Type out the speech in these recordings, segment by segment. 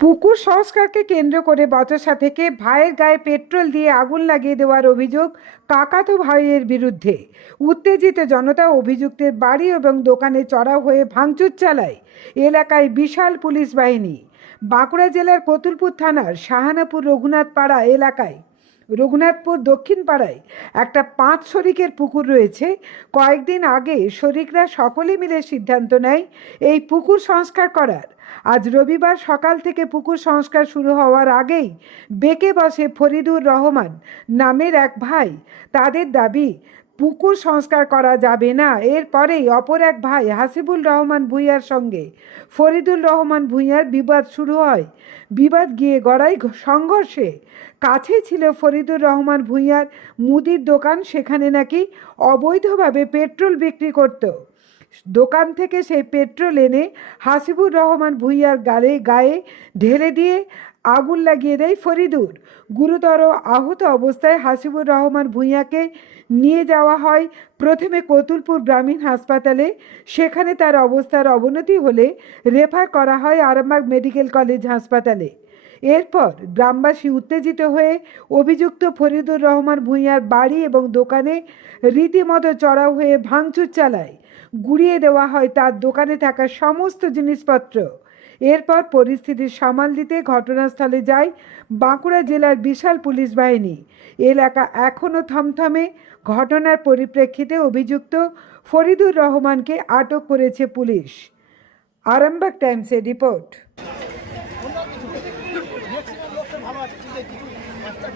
পুকুর সংস্কারকে কেন্দ্র করে বচসা থেকে ভাইয়ের গায়ে পেট্রোল দিয়ে আগুন লাগিয়ে দেওয়ার অভিযোগ কাকাতো ভাইয়ের বিরুদ্ধে। উত্তেজিত জনতা অভিযুক্তের বাড়ি এবং দোকানে চড়াও হয়ে ভাঙচুর চালায় এলাকায় বিশাল পুলিশ বাহিনী। বাঁকুড়া জেলার কতুলপুর থানার শাহানাপুর রঘুনাথ পাড়া এলাকায় রঘুনাথপুর দক্ষিণ পাড়ায় একটা পাঁচ শরিকের পুকুর রয়েছে। কয়েকদিন আগে শরিকরা সকলে মিলে সিদ্ধান্ত নেয় এই পুকুর সংস্কার করার। আজ রবিবার সকাল থেকে পুকুর সংস্কার শুরু হওয়ার আগেই বেঁকে বসে ফরিদুর রহমান নামের এক ভাই তাদের দাবি পুকুর সংস্কার করা যাবে না। এরপরেই অপর এক ভাই হাসিবুল রহমান ভূঁইয়ার সঙ্গে ফরিদুল রহমান ভূঁইয়ার বিবাদ শুরু হয়। বিবাদ গিয়ে গড়াই সংঘর্ষে। কাছেই ছিল ফরিদুর রহমান ভূঁইয়ার মুদির দোকান, সেখানে নাকি অবৈধভাবে পেট্রোল বিক্রি করতো। দোকান থেকে সেই পেট্রোল এনে হাসিবুর রহমান ভূঁইয়ার গায়ে গায়ে ঢেলে দিয়ে আগুন লাগিয়ে দেয় ফরিদুর। গুরুতর আহত অবস্থায় হাসিবুর রহমান ভূঁইয়াকে নিয়ে যাওয়া হয় প্রথমে কতুলপুর গ্রামীণ হাসপাতালে। সেখানে তার অবস্থার অবনতি হলে রেফার করা হয় আরামবাগ মেডিকেল কলেজ হাসপাতালে। এরপর গ্রামবাসী উত্তেজিত হয়ে অভিযুক্ত ফরিদুর রহমান ভূঁইয়ার বাড়ি এবং দোকানে রীতিমতো চড়াও হয়ে ভাঙচুর চালায়। গুড়িয়ে দেওয়া হয় তার দোকানে থাকা সমস্ত জিনিসপত্র। এরপর পরিস্থিতি সামাল দিতে ঘটনাস্থলে যায় বাঁকুড়া জেলার বিশাল পুলিশ বাহিনী। এলাকা এখনও থমথমে, ঘটনার পরিপ্রেক্ষিতে অভিযুক্ত ফরিদুর রহমানকে আটক করেছে পুলিশ। আরামবাগ টাইমসের রিপোর্ট।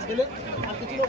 ছেলে আর কিছু লোক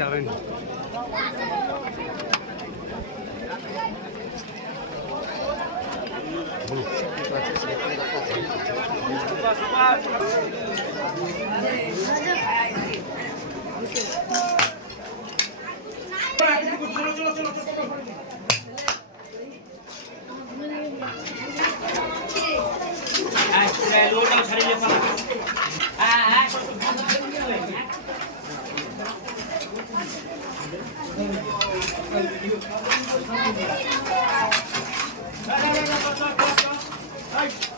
যাবেন Hey!